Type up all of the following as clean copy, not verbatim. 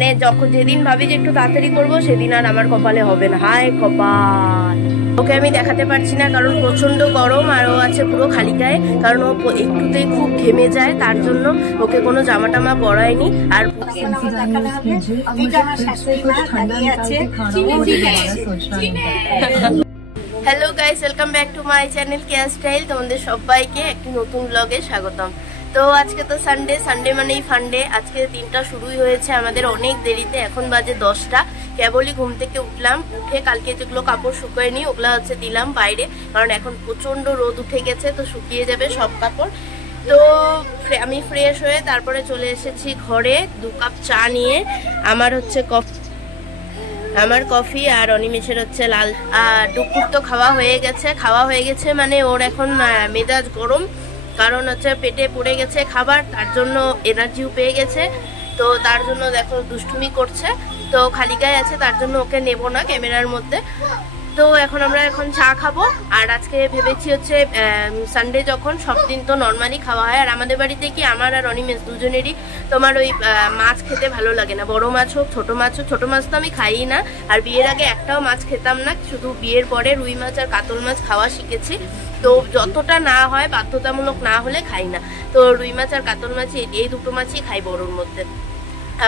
মানে যখন যেদিন ভাবি যে একটু তাড়াতাড়ি করবো সেদিন আর আমার কপালে হবে না। হায় কপাল। ওকে আমি দেখাতে পারছি না কারণ প্রচন্ড গরম আর ও আছে পুরো খালি গায়ে, কারণ ও একটুতেই খুব ঘেমে যায়, তার জন্য ওকে কোনো জামা টামা পরায়নি। আর hello guys, welcome back to my channel care style. তোমাদের সবাইকে একটি নতুন ব্লগে স্বাগতম। তো আজকে তো সানডে মানেই ফান্ডে। আজকে দিনটা শুরুই হয়েছে আমাদের অনেক দেরিতে, এখন বাজে 10টা। কেবলই ঘুম থেকে উঠলাম, উঠে কালকে যেগুলো কাপড় শুকোয়নি ওগুলো হচ্ছে দিলাম বাইরে, কারণ এখন প্রচন্ড রোদ উঠে গেছে, তো শুকিয়ে যাবে সব কাপড়। তো আমি ফ্রেশ হয়ে তারপরে চলে এসেছি ঘরে 2 কাপ চা নিয়ে। আমার হচ্ছে কফি আর অনিমেষের হচ্ছে লাল। দুপুর তো খাওয়া হয়ে গেছে মানে ওর এখন মেজাজ গরম, কারণ হচ্ছে পেটে পড়ে গেছে খাবার, তার জন্য এনার্জিও পেয়ে গেছে। তো তার জন্য দেখো দুষ্টুমি করছে, তো খালি গায়ে আছে, তার জন্য ওকে নেব না ক্যামেরার মধ্যে। তো আমরা এখন চা খাবো। আর আজকে ভেবেছি হচ্ছে সানডে, যখন সব দিন তো নর্মালি খাওয়া হয়, আর আমাদের বাড়িতে কি আমার আর অনিমেষ দুজনেরই তোমার ওই মাছ খেতে ভালো লাগে না, বড় মাছ হোক ছোট মাছ হোক। ছোট মাছ তো আমি খাই না, আর বিয়ের আগে একটাও মাছ খেতাম না, শুধু বিয়ের পরে রুই মাছ আর কাতল মাছ খাওয়া শিখেছি। তো যতটা না হয় বাধ্যতামূলক না হলে খাই না। তো রুই মাছ আর কাতল মাছ এই দুটো মাছই খাই বড়োর মধ্যে।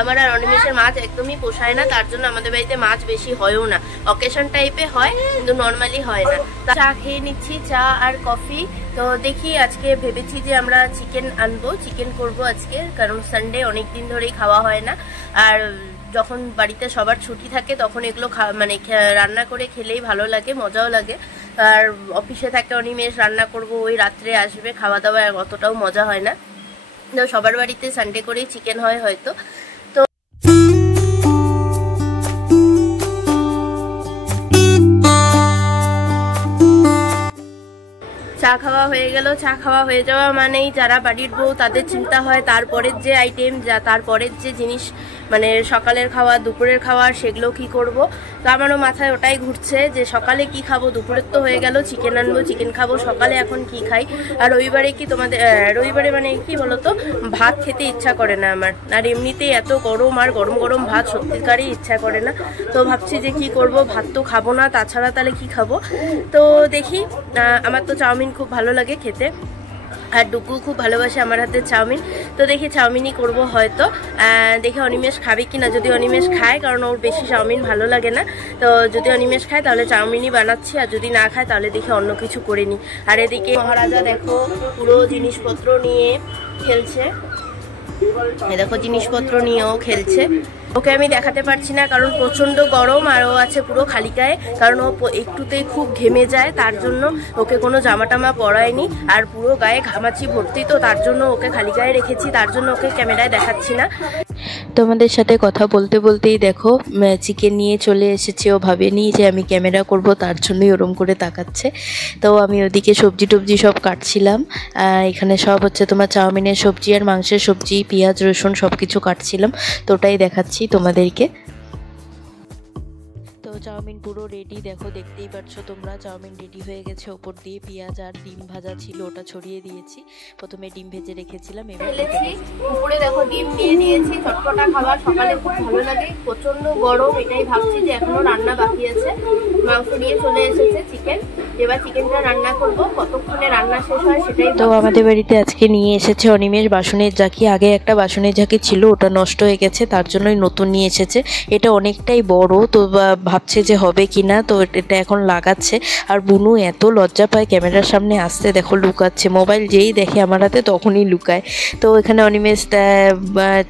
আমার আর অনিমেষের মাছ একদমই পোষায় না, তার জন্য আমাদের বাড়িতে মাছ বেশি হয়ও না। অকেশন টাইপে হয় কিন্তু নর্মালি হয় না। চা খেয়ে নিচ্ছি, চা আর কফি। তো দেখি আজকে ভেবেছি যে আমরা চিকেন আনবো, চিকেন করবো আজকে, কারণ সানডে অনেক দিন ধরেই খাওয়া হয় না। আর যখন বাড়িতে সবার ছুটি থাকে তখন এগুলো মানে রান্না করে খেলেই ভালো লাগে, মজাও লাগে। আর অফিসে থাকে অনিমেষ, রান্না করবো, ওই রাত্রে আসবে, খাওয়া দাওয়া অতটাও মজা হয় না। তো সবার বাড়িতে সানডে করেই চিকেন হয় হয়তো। চা খাওয়া হয়ে গেল। চা খাওয়া হয়ে যাওয়া মানেই যারা বাড়ির বউ তাদের চিন্তা হয় তারপরের যে আইটেম, তারপরের যে জিনিস, মানে সকালের খাওয়া দুপুরের খাওয়া, সেগুলো কি করব। তো আমারও মাথায় ওটাই ঘুরছে যে সকালে কি খাবো, দুপুরের তো হয়ে গেল, চিকেন আনবো, চিকেন খাবো, সকালে এখন কি খাই। আর রবিবারে মানে কি বলতো, ভাত খেতে ইচ্ছা করে না আমার, আর এমনিতেই এত গরম, আর গরম গরম ভাত সত্যিকারই ইচ্ছা করে না। তো ভাবছি যে কি করব, ভাত তো খাবো না, তাছাড়া তাহলে কি খাবো। তো দেখি, আমার তো চাউমিন খুব ভালো লাগে খেতে, আর ডুগু খুব ভালোবাসে আমার হাতের চাউমিন। তো দেখি চাউমিনই করব হয়তো। দেখি অনিমেষ খাবে কিনা, যদি অনিমেষ খায়, কারণ ওর বেশি চাউমিন ভালো লাগে না। তো যদি অনিমেষ খায় তাহলে চাউমিনই বানাচ্ছি, আর যদি না খায় তাহলে দেখি অন্য কিছু করে নিই। আর এদিকে মহারাজা দেখো পুরো জিনিসপত্র নিয়ে খেলছে, দেখো জিনিসপত্র নিয়েও খেলছে। ওকে আমি দেখাতে পারছি না কারণ প্রচন্ড গরম, আর ও আছে পুরো খালি গায়ে, কারণ ও একটুতেই খুব ঘেমে যায়, তার জন্য ওকে কোনো জামা টামা পরায়নি, আর পুরো গায়ে ঘামাচি ভর্তি, তো তার জন্য ওকে খালি গায়ে রেখেছি, তার জন্য ওকে ক্যামেরায় দেখাচ্ছি না। তোমাদের সাথে কথা বলতে বলতেই দেখো চিকেন নিয়ে চলে এসেছে। ও ভাবেনি যে আমি ক্যামেরা করব, তার জন্যই ওরম করে তাকাচ্ছে। তো আমি ওদিকে সবজি টবজি সব কাটছিলাম, এখানে সব হচ্ছে তোমার চাউমিনের সবজি আর মাংসের সবজি, পেঁয়াজ রসুন সব কিছু কাটছিলাম, তো ওটাই দেখাচ্ছি তোমাদেরকে। তো চাউমিন পুরো রেডি, দেখো দেখতেই পাচ্ছ তোমরা, চাউমিন রেডি হয়ে গেছে। ওপর দিয়ে পেঁয়াজ আর ডিম ভাজা ছিল, ওটা ছড়িয়ে দিয়েছি। প্রথমে ডিম ভেজে রেখেছিলাম, উপরে দেখো ডিম দিয়ে দিয়েছি। চটপটা খাবার সকালে খুব ভালো লাগে, প্রচন্ড গরম, এটাই ভাবছি যে এখনো রান্না বাকি আছে। মাংস নিয়ে চলে এসেছে চিকেন, এবার চিকেনটা রান্না করবো, কতক্ষণে রান্না শেষ হয় সেটাই। তো আমাদের বাড়িতে আজকে নিয়ে এসেছে অনিমেষ বাসনের ঝাঁকি। আগে একটা বাসনের ঝাঁকি ছিল, ওটা নষ্ট হয়ে গেছে, তার জন্যই নতুন নিয়ে এসেছে। এটা অনেকটাই বড়, তো ভাবছে যে হবে কিনা, তো এটা এখন লাগাচ্ছে। আর বুনু এত লজ্জা পায় ক্যামেরার সামনে আসতে, দেখো লুকাচ্ছে, মোবাইল যেই দেখে আমার হাতে তখনই লুকায়। তো এখানে অনিমেষ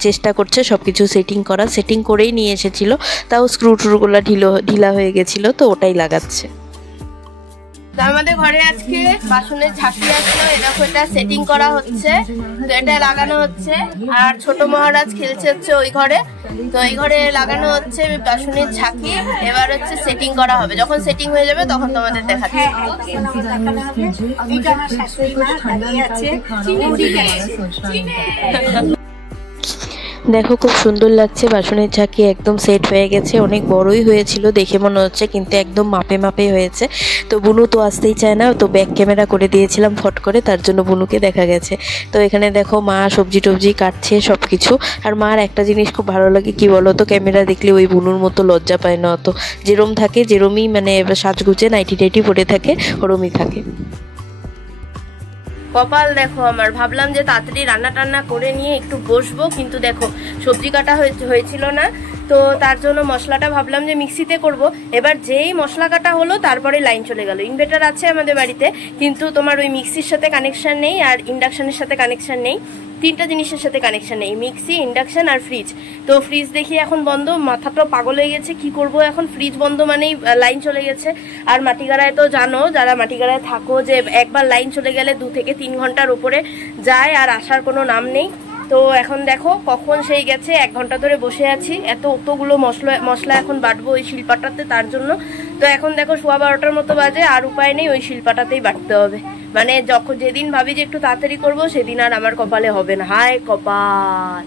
চেষ্টা করছে সব কিছু সেটিং করেই নিয়ে এসেছিল, তাও স্ক্রু ট্রুগুলো ঢিলা হয়ে গেছিলো, তো ওটাই লাগাচ্ছে। আমাদের ঘরে আজকে বাসনের ঝাঁকি আসলো, এরকম এটা সেটিং করা হচ্ছে, তো এটা লাগানো হচ্ছে। আর ছোট মহারাজ খেলছে হচ্ছে ওই ঘরে, তো এই ঘরে লাগানো হচ্ছে বাসনের ঝাঁকি। এবার হচ্ছে সেটিং করা হবে, যখন সেটিং হয়ে যাবে তখন তোমাদের দেখাচ্ছি। দেখো খুব সুন্দর লাগছে, বাসনের ঝাঁকি একদম সেট হয়ে গেছে, অনেক বড়ই হয়েছিল দেখে মনে হচ্ছে, কিন্তু একদম মাপে মাপে হয়েছে। তো বুনু তো আসতেই চায় না, তো ব্যাক ক্যামেরা করে দিয়েছিলাম ফট করে, তার জন্য বুনুকে দেখা গেছে। তো এখানে দেখো মা সবজি টবজি কাটছে সব কিছু। আর মার একটা জিনিস খুব ভালো লাগে কি বলো তো, ক্যামেরা দেখলে ওই বুনুর মতো লজ্জা পায় না অত, যেরম থাকে যেরমই মানে সাজগুজে নাইটি টাইটি পরে থাকে ওরমই থাকে। কপাল দেখো আমার, ভাবলাম যে তাড়াতাড়ি রান্না টান্না করে নিয়ে একটু বসবো, কিন্তু দেখো সবজি কাটা হয়েছিল না, তো তার জন্য মশলাটা ভাবলাম যে মিক্সিতে করব। এবার যেই মশলা কাটা হলো তারপরে লাইন চলে গেল। ইনভার্টার আছে আমাদের বাড়িতে, কিন্তু তোমার ওই মিক্সির সাথে কানেকশন নেই আর ইন্ডাকশনের সাথে কানেকশন নেই, তিনটা জিনিসের সাথে কানেকশন নেই, মিক্সি, ইন্ডাকশন আর ফ্রিজ। তো ফ্রিজ দেখি এখন বন্ধ, মাথাটা পাগল হয়ে গেছে, কি করব এখন, ফ্রিজ বন্ধ মানেই লাইন চলে গেছে। আর মাটিগাড়ায় তো জানো, যারা মাটিগাড়ায় থাকো, যে একবার লাইন চলে গেলে 2 থেকে 3 ঘন্টার উপরে যায় আর আসার কোনো নাম নেই। তো এখন দেখো কখন সেই গেছে, 1 ঘন্টা ধরে বসে আছি, অতগুলো মশলা এখন বাটবো ওই শিলপাটাতে, তার জন্য। তো এখন দেখো 12:15 মতো বাজে, আর উপায় নেই, ওই শিলপাটাতেই বাটতে হবে। মানে যখন যেদিন ভাবি যে একটু তাড়াতাড়ি করবো, সেদিন আর আমার কপালে হবে না, হায় কপাল।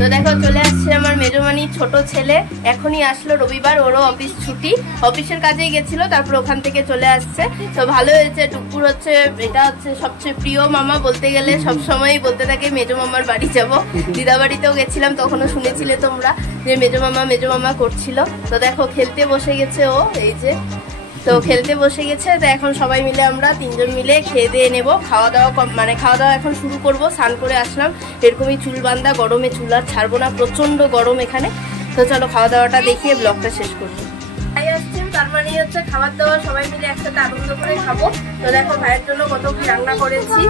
তো দেখো চলে আসছে আমার মেজমানি ছোট ছেলে, এখনই আসলো, রবিবার, ওরও অফিস ছুটি, অফিসের কাজেই গেছিল, তারপর ওখান থেকে চলে আসছে। তো ভালো হয়েছে, টুকুর হচ্ছে, এটা হচ্ছে সবচেয়ে প্রিয় মামা বলতে গেলে, সবসময়ই বলতে থাকে মেজো মামার বাড়ি যাব। দিদা বাড়িতেও গেছিলাম, তখনও শুনেছিলে তোমরা যে মেজো মামা করছিল। তো দেখো খেলতে বসে গেছে ও, এই যে, তো খেলতে বসে গেছে। তো এখন সবাই মিলে আমরা 3 জন মিলে খেয়ে দিয়ে নেবো, খাওয়া দাওয়া খাওয়া দাওয়া এখন শুরু করব। স্নান করে আসলাম, এরকমই চুল বান্ধা, গরমে চুল আর ছাড়বো না, প্রচন্ড গরম এখানে। তো চলো খাওয়া দাওয়াটা দেখিয়ে ব্লগটা শেষ করবো। ভাই আসছেন, তার মানে হচ্ছে খাবার দাওয়া সবাই মিলে একসাথে আনন্দ করে খাবো। তো দেখো ভাইয়ের জন্য কত কি রান্না করেছি,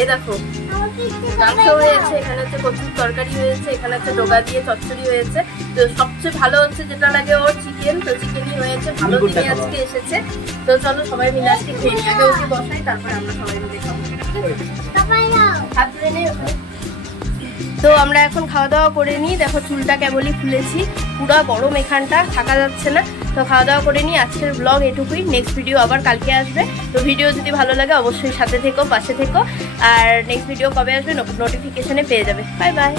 এ দেখো মাংস হয়েছে, এখানে হচ্ছে কচুর তরকারি হয়েছে, এখানে হচ্ছে ডোগা দিয়ে চচ্চড়ি হয়েছে। তো সবচেয়ে ভালো হচ্ছে যেটা লাগে ওর, চিকেন। তো চিকেনই হয়েছে, ভালো দিনে আজকে এসেছে। তো চলো সবাই মিলে আজকে খেয়ে নিই, আগে ওকে বসাই, তারপরে আমরা সবাই মিলে খাবো। হাত ধরে নেই। তো আমরা এখন খাওয়া দাওয়া করে নিই, দেখো চুলটা কেবলই খুলেছি, পুরো গরম এখানটা, থাকা যাচ্ছে না। তো খাওয়া দাওয়া করে নিই, আজকের ব্লগ এটুকুই, নেক্সট ভিডিও আবার কালকে আসবে। তো ভিডিও যদি ভালো লাগে অবশ্যই সাথে থেকো, পাশে থেকো, আর নেক্সট ভিডিও কবে আসবে নোটিফিকেশনে পেয়ে যাবে। Bye bye.